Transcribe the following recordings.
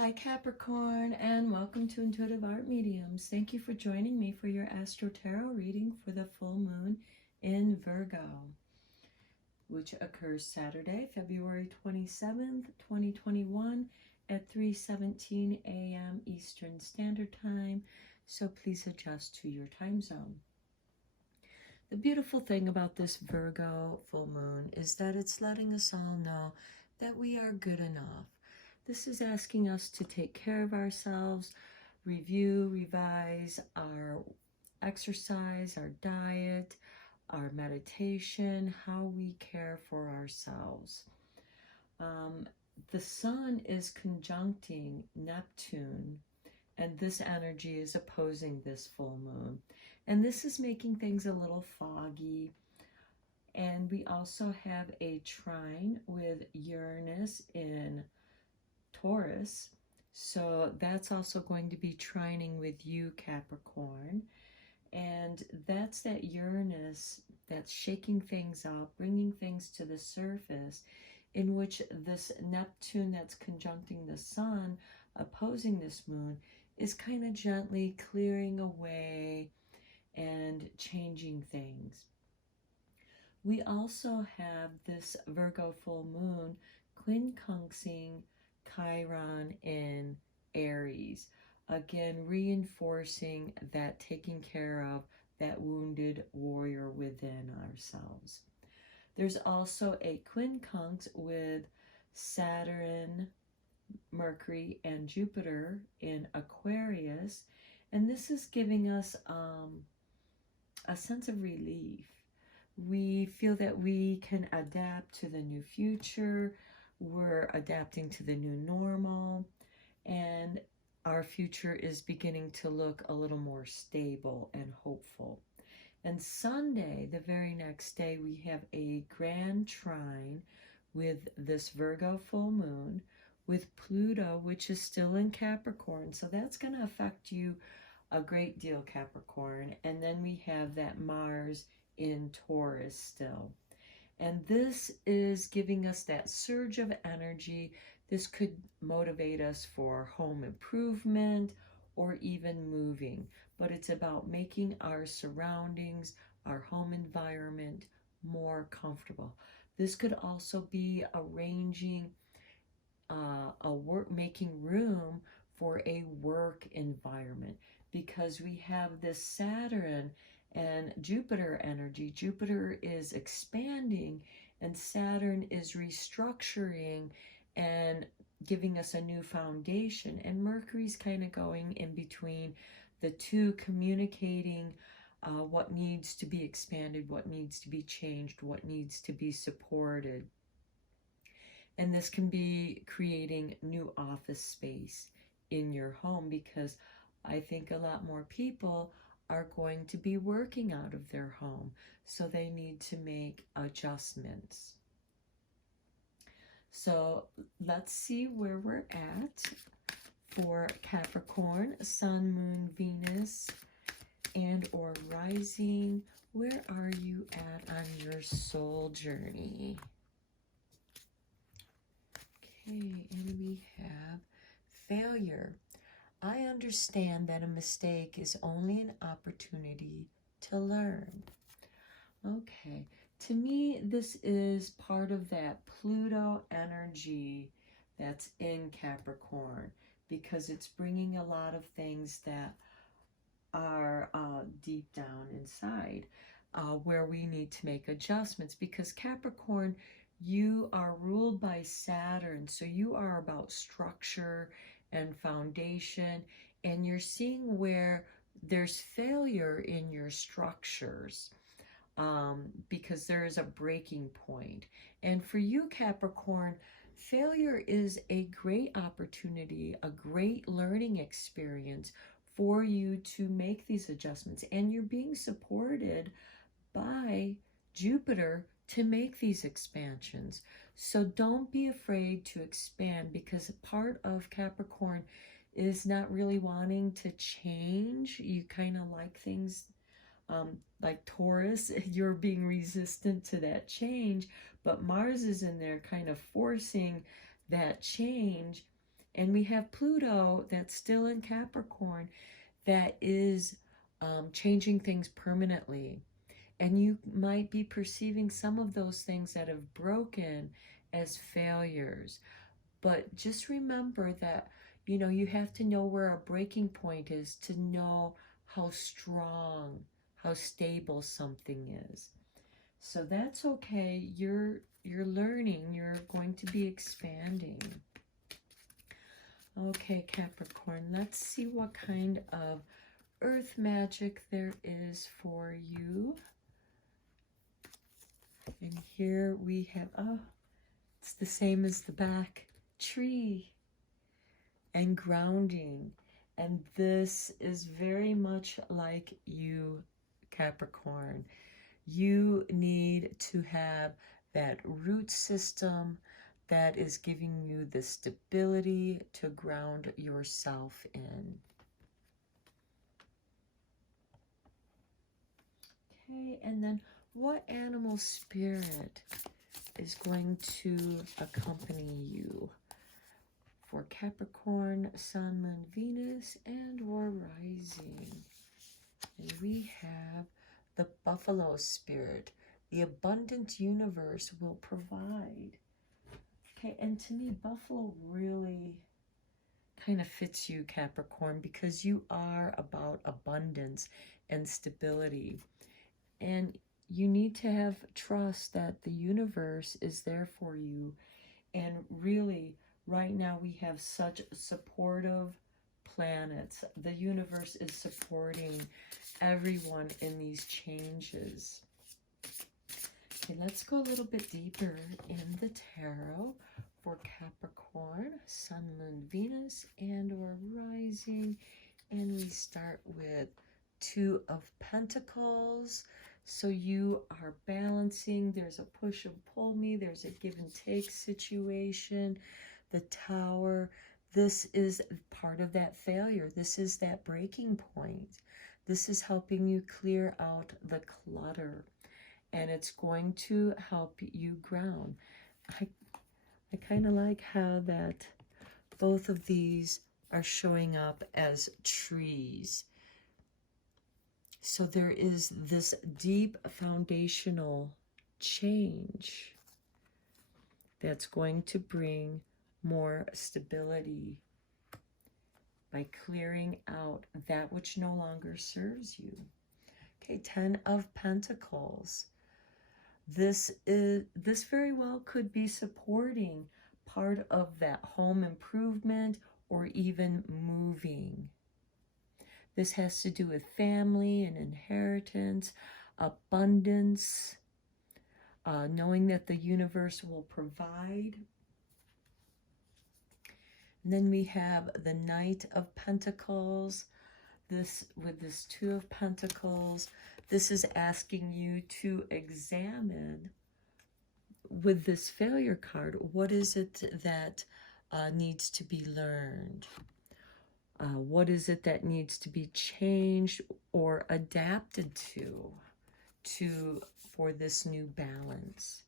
Hi Capricorn, and welcome to Intuitive Art Mediums. Thank you for joining me for your Astro Tarot reading for the full moon in Virgo, which occurs Saturday, February 27th, 2021 at 3:17 a.m. Eastern Standard Time, so please adjust to your time zone. The beautiful thing about this Virgo full moon is that it's letting us all know that we are good enough. This is asking us to take care of ourselves, review, revise our exercise, our diet, our meditation, how we care for ourselves. The sun is conjuncting Neptune, and this energy is opposing this full moon. And this is making things a little foggy. And we also have a trine with Uranus in Taurus, so that's also going to be trining with you, Capricorn, and that's that Uranus that's shaking things up, bringing things to the surface, in which this Neptune that's conjuncting the sun, opposing this moon, is kind of gently clearing away and changing things. We also have this Virgo full moon quincunxing Chiron in Aries, again reinforcing that taking care of that wounded warrior within ourselves. There's also a quincunx with Saturn, Mercury, and Jupiter in Aquarius, and this is giving us a sense of relief. We feel that we can adapt to the new future. We're adapting to the new normal, and our future is beginning to look a little more stable and hopeful. And Sunday, the very next day, we have a grand trine with this Virgo full moon with Pluto, which is still in Capricorn. So that's going to affect you a great deal, Capricorn. And then we have that Mars in Taurus still. And this is giving us that surge of energy. This could motivate us for home improvement or even moving. But it's about making our surroundings, our home environment more comfortable. This could also be arranging making room for a work environment, because we have this Saturn and Jupiter energy. Jupiter is expanding and Saturn is restructuring and giving us a new foundation. And Mercury's kind of going in between the two, communicating what needs to be expanded, what needs to be changed, what needs to be supported. And this can be creating new office space in your home, because I think a lot more people are going to be working out of their home, so they need to make adjustments. So let's see where we're at for Capricorn, Sun, Moon, Venus, and or rising. Where are you at on your soul journey? Okay, and we have failure. I understand that a mistake is only an opportunity to learn. Okay, to me, this is part of that Pluto energy that's in Capricorn, because it's bringing a lot of things that are deep down inside, where we need to make adjustments, because Capricorn, you are ruled by Saturn, so you are about structure and foundation, and you're seeing where there's failure in your structures, because there is a breaking point. And for you, Capricorn, failure is a great opportunity, a great learning experience for you to make these adjustments, and you're being supported by Jupiter to make these expansions. So don't be afraid to expand, because part of Capricorn is not really wanting to change. You kind of like things like Taurus, you're being resistant to that change, but Mars is in there kind of forcing that change, And we have Pluto that's still in Capricorn that is changing things permanently. And you might be perceiving some of those things that have broken as failures. But just remember that, you know, you have to know where a breaking point is to know how strong, how stable something is. So that's okay. You're learning. You're going to be expanding. Okay, Capricorn, let's see what kind of earth magic there is for you. And here we have, oh, it's the same as the back, tree and grounding. And this is very much like you, Capricorn. You need to have that root system that is giving you the stability to ground yourself in. Okay, and then what animal spirit is going to accompany you for Capricorn, Sun, Moon, Venus, and or rising? And we have the buffalo spirit. The abundant universe will provide. Okay, and to me, buffalo really kind of fits you, Capricorn, because you are about abundance and stability. And you need to have trust that the universe is there for you. And really, right now, we have such supportive planets. The universe is supporting everyone in these changes. Okay, let's go a little bit deeper in the tarot for Capricorn, Sun, Moon, Venus, and or rising. And we start with Two of Pentacles. So you are balancing. There's a push and pull me. There's a give and take situation. The Tower. This is part of that failure. This is that breaking point. This is helping you clear out the clutter. And it's going to help you ground. I kind of like how that both of these are showing up as trees. So there is this deep foundational change that's going to bring more stability by clearing out that which no longer serves you. Okay, Ten of Pentacles. This very well could be supporting part of that home improvement or even moving. This has to do with family and inheritance, abundance, knowing that the universe will provide. And then we have the Knight of Pentacles. With this Two of Pentacles, this is asking you to examine with this failure card, what is it that needs to be learned? What is it that needs to be changed or adapted to for this new balance?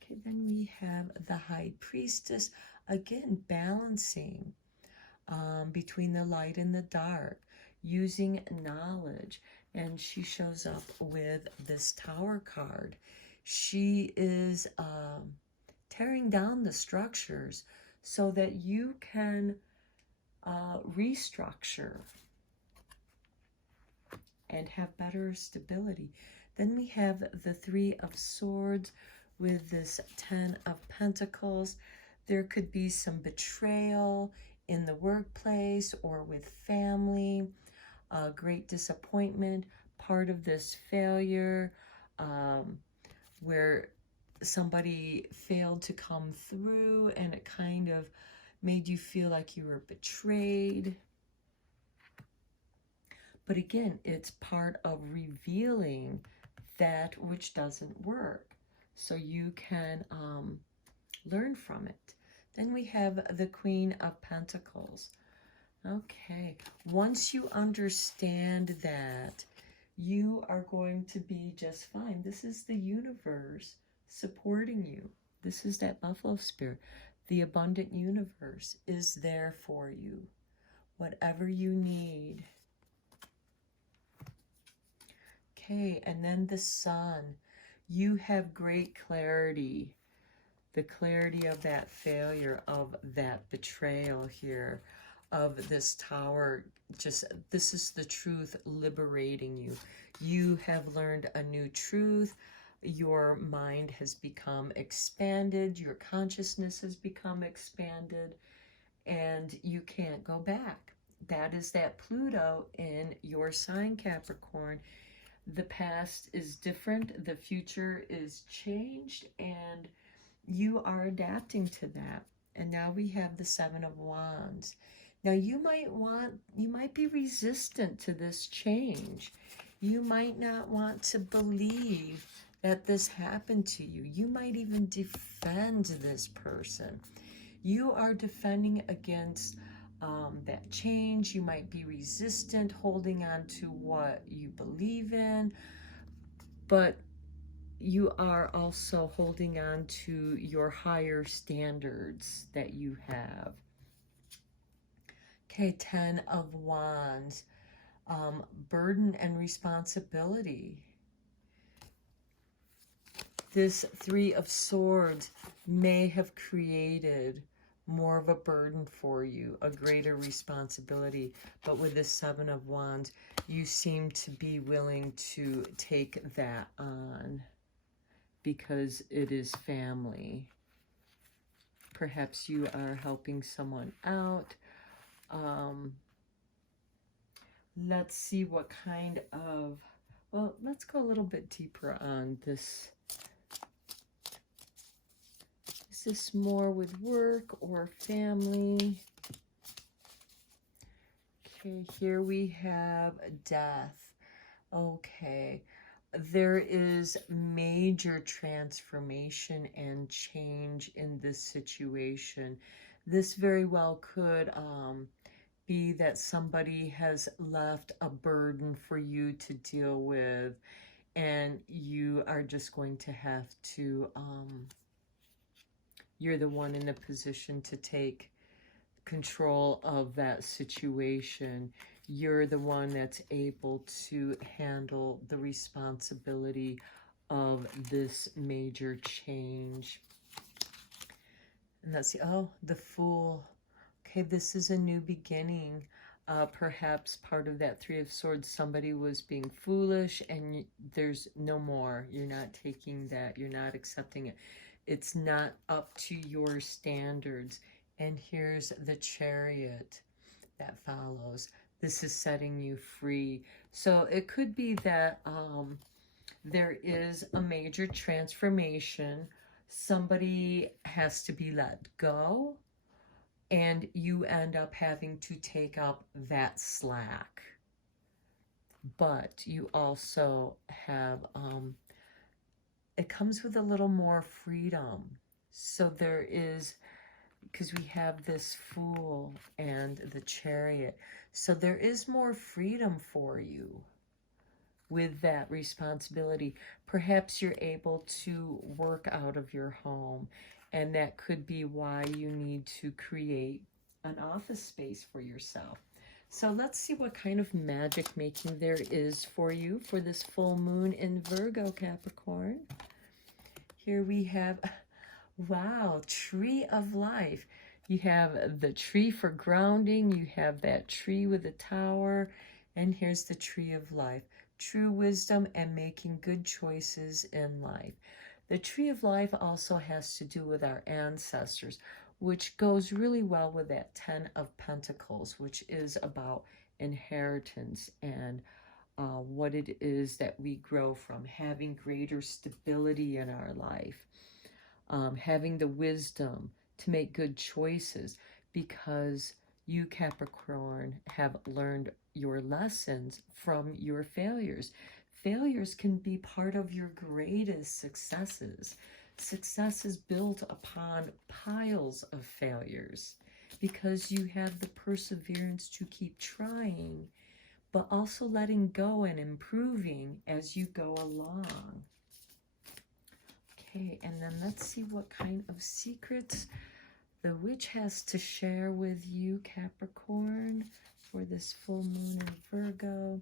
Okay, then we have the High Priestess, again balancing between the light and the dark, using knowledge. And she shows up with this Tower card. She is tearing down the structures so that you can restructure and have better stability. Then we have the Three of Swords with this Ten of Pentacles. There could be some betrayal in the workplace or with family, great disappointment, part of this failure where somebody failed to come through and it kind of made you feel like you were betrayed. But again, it's part of revealing that which doesn't work, so you can learn from it. Then we have the Queen of Pentacles. Okay, once you understand that, you are going to be just fine. This is the universe supporting you. This is that buffalo spirit. The abundant universe is there for you, whatever you need. Okay, and then the Sun. You have great clarity. The clarity of that failure, of that betrayal here, of this Tower. Just, this is the truth liberating you. You have learned a new truth. Your mind has become expanded. Your consciousness has become expanded. And you can't go back. That is that Pluto in your sign, Capricorn. The past is different. The future is changed. And you are adapting to that. And now we have the Seven of Wands. Now you might be resistant to this change. You might not want to believe that this happened to you. You might even defend this person. You are defending against that change. You might be resistant, holding on to what you believe in, but you are also holding on to your higher standards that you have. Okay, 10 of Wands, burden and responsibility. This 3 of Swords may have created more of a burden for you, a greater responsibility. But with this 7 of Wands, you seem to be willing to take that on because it is family. Perhaps you are helping someone out. Let's see what kind of, well, let's go a little bit deeper on this. Is this more with work or family? Okay, here we have death. Okay, there is major transformation and change in this situation. This very well could be that somebody has left a burden for you to deal with, and you are just going to have to, you're the one in the position to take control of that situation. You're the one that's able to handle the responsibility of this major change. And that's the, oh, the Fool. Okay, this is a new beginning. Perhaps part of that 3 of Swords, somebody was being foolish, and there's no more. You're not taking that. You're not accepting it. It's not up to your standards. And here's the Chariot that follows. This is setting you free. So it could be that there is a major transformation. Somebody has to be let go, and you end up having to take up that slack. But you also have, it comes with a little more freedom. So there is, because we have this Fool and the Chariot. So there is more freedom for you with that responsibility. Perhaps you're able to work out of your home, and that could be why you need to create an office space for yourself. So let's see what kind of magic making there is for you for this full moon in Virgo, Capricorn. Here we have, wow, Tree of Life. You have the tree for grounding. You have that tree with the tower. And here's the Tree of Life. True wisdom and making good choices in life. The Tree of Life also has to do with our ancestors, which goes really well with that 10 of Pentacles, which is about inheritance and what it is that we grow from, having greater stability in our life, having the wisdom to make good choices, because you, Capricorn, have learned your lessons from your failures. Failures can be part of your greatest successes. Success is built upon piles of failures because you have the perseverance to keep trying, but also letting go and improving as you go along. Okay, and then let's see what kind of secrets the witch has to share with you, Capricorn, for this full moon in Virgo.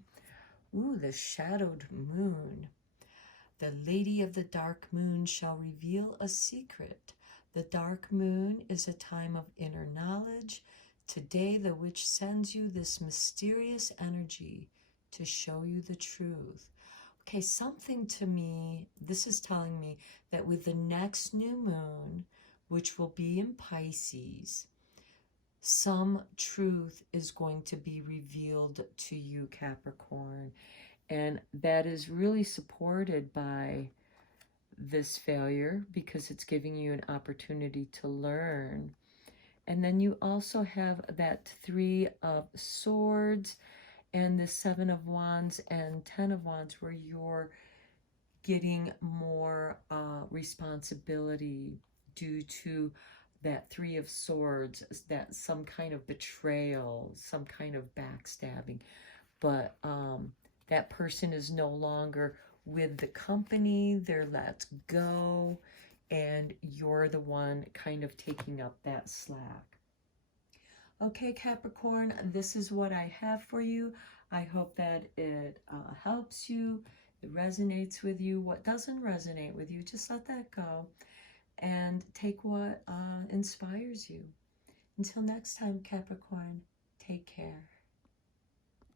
Ooh, the shadowed moon. The lady of the dark moon shall reveal a secret. The dark moon is a time of inner knowledge. Today, the witch sends you this mysterious energy to show you the truth. Okay, something to me, this is telling me that with the next new moon, which will be in Pisces, some truth is going to be revealed to you, Capricorn. And that is really supported by this failure because it's giving you an opportunity to learn. And then you also have that 3 of Swords and the 7 of Wands and 10 of Wands, where you're getting more responsibility due to that 3 of Swords, that some kind of betrayal, some kind of backstabbing. But that person is no longer with the company, they're let go, and you're the one kind of taking up that slack. Okay, Capricorn, this is what I have for you. I hope that it helps you, it resonates with you. What doesn't resonate with you, just let that go and take what inspires you. Until next time, Capricorn, take care.